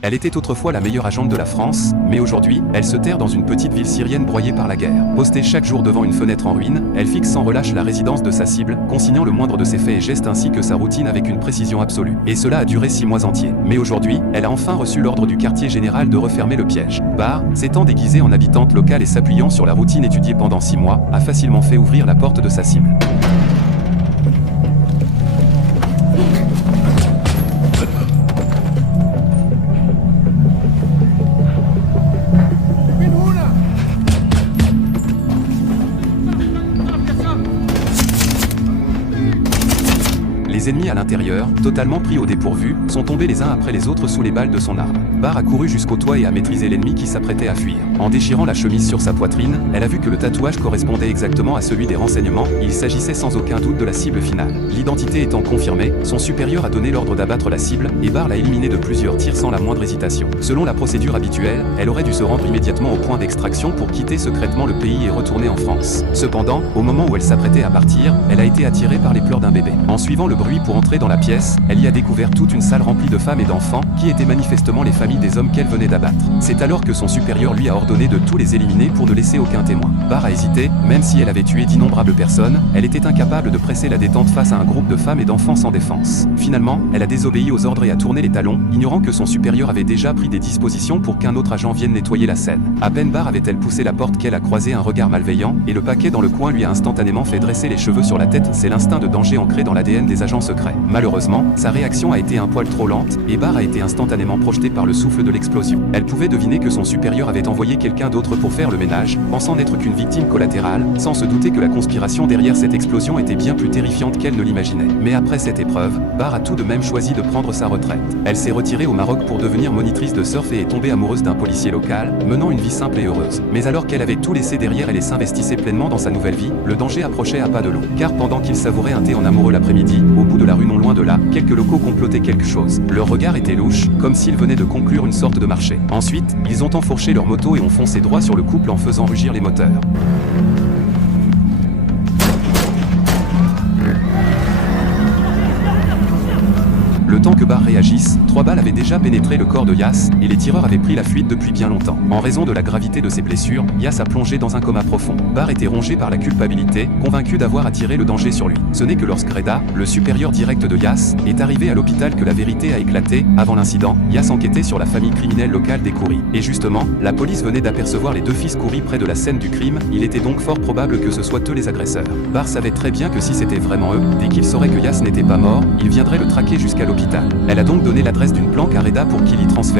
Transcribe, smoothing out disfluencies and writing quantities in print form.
Elle était autrefois la meilleure agente de la France, mais aujourd'hui, elle se terre dans une petite ville syrienne broyée par la guerre. Postée chaque jour devant une fenêtre en ruine, elle fixe sans relâche la résidence de sa cible, consignant le moindre de ses faits et gestes ainsi que sa routine avec une précision absolue. Et cela a duré 6 mois entiers. Mais aujourd'hui, elle a enfin reçu l'ordre du quartier général de refermer le piège. Barr, s'étant déguisée en habitante locale et s'appuyant sur la routine étudiée pendant 6 mois, a facilement fait ouvrir la porte de sa cible. Les ennemis à l'intérieur, totalement pris au dépourvu, sont tombés les uns après les autres sous les balles de son arme. Barr a couru jusqu'au toit et a maîtrisé l'ennemi qui s'apprêtait à fuir. En déchirant la chemise sur sa poitrine, elle a vu que le tatouage correspondait exactement à celui des renseignements, il s'agissait sans aucun doute de la cible finale. L'identité étant confirmée, son supérieur a donné l'ordre d'abattre la cible, et Barr l'a éliminée de plusieurs tirs sans la moindre hésitation. Selon la procédure habituelle, elle aurait dû se rendre immédiatement au point d'extraction pour quitter secrètement le pays et retourner en France. Cependant, au moment où elle s'apprêtait à partir, elle a été attirée par les pleurs d'un bébé. En suivant le bruit pour entrer dans la pièce, elle y a découvert toute une salle remplie de femmes et d'enfants, qui étaient manifestement les familles des hommes qu'elle venait d'abattre. C'est alors que son supérieur lui a ordonné de tous les éliminer pour ne laisser aucun témoin. Barr a hésité, même si elle avait tué d'innombrables personnes, elle était incapable de presser la détente face à un groupe de femmes et d'enfants sans défense. Finalement, elle a désobéi aux ordres et a tourné les talons, ignorant que son supérieur avait déjà pris des dispositions pour qu'un autre agent vienne nettoyer la scène. À peine Barr avait-elle poussé la porte qu'elle a croisé un regard malveillant, et le paquet dans le coin lui a instantanément fait dresser les cheveux sur la tête. C'est l'instinct de danger ancré dans l'ADN des agents secrets. Malheureusement, sa réaction a été un poil trop lente, et Barr a été instantanément projetée par le souffle de l'explosion. Elle pouvait deviner que son supérieur avait envoyé quelqu'un d'autre pour faire le ménage, pensant n'être qu'une victime collatérale, sans se douter que la conspiration derrière cette explosion était bien plus terrifiante qu'elle ne l'imaginait. Mais après cette épreuve, Barr a tout de même choisi de prendre sa retraite. Elle s'est retirée au Maroc pour devenir monitrice de surf et est tombée amoureuse d'un policier local, menant une vie simple et heureuse. Mais alors qu'elle avait tout laissé derrière elle et s'investissait pleinement dans sa nouvelle vie, le danger approchait à pas de loup. Car pendant qu'il savourait un thé en amoureux l'après-midi, au bout de la rue non loin de là, quelques locaux complotaient quelque chose. Leur regard était louche, comme s'ils venaient de conclure une sorte de marché. Ensuite, ils ont enfourché leur moto et ont foncé droit sur le couple en faisant rugir les moteurs. Le temps que Barr réagisse, 3 balles avaient déjà pénétré le corps de Yas, et les tireurs avaient pris la fuite depuis bien longtemps. En raison de la gravité de ses blessures, Yas a plongé dans un coma profond. Barr était rongé par la culpabilité, convaincu d'avoir attiré le danger sur lui. Ce n'est que lorsque Reda, le supérieur direct de Yas, est arrivé à l'hôpital que la vérité a éclaté. Avant l'incident, Yas enquêtait sur la famille criminelle locale des Khoury. Et justement, la police venait d'apercevoir les 2 fils Khoury près de la scène du crime, il était donc fort probable que ce soit eux les agresseurs. Barr savait très bien que si c'était vraiment eux, dès qu'il saurait que Yas n'était pas mort, il viendrait le traquer jusqu'à l'hôpital. Elle a donc donné l'adresse d'une planque à Reda pour qu'il y transfère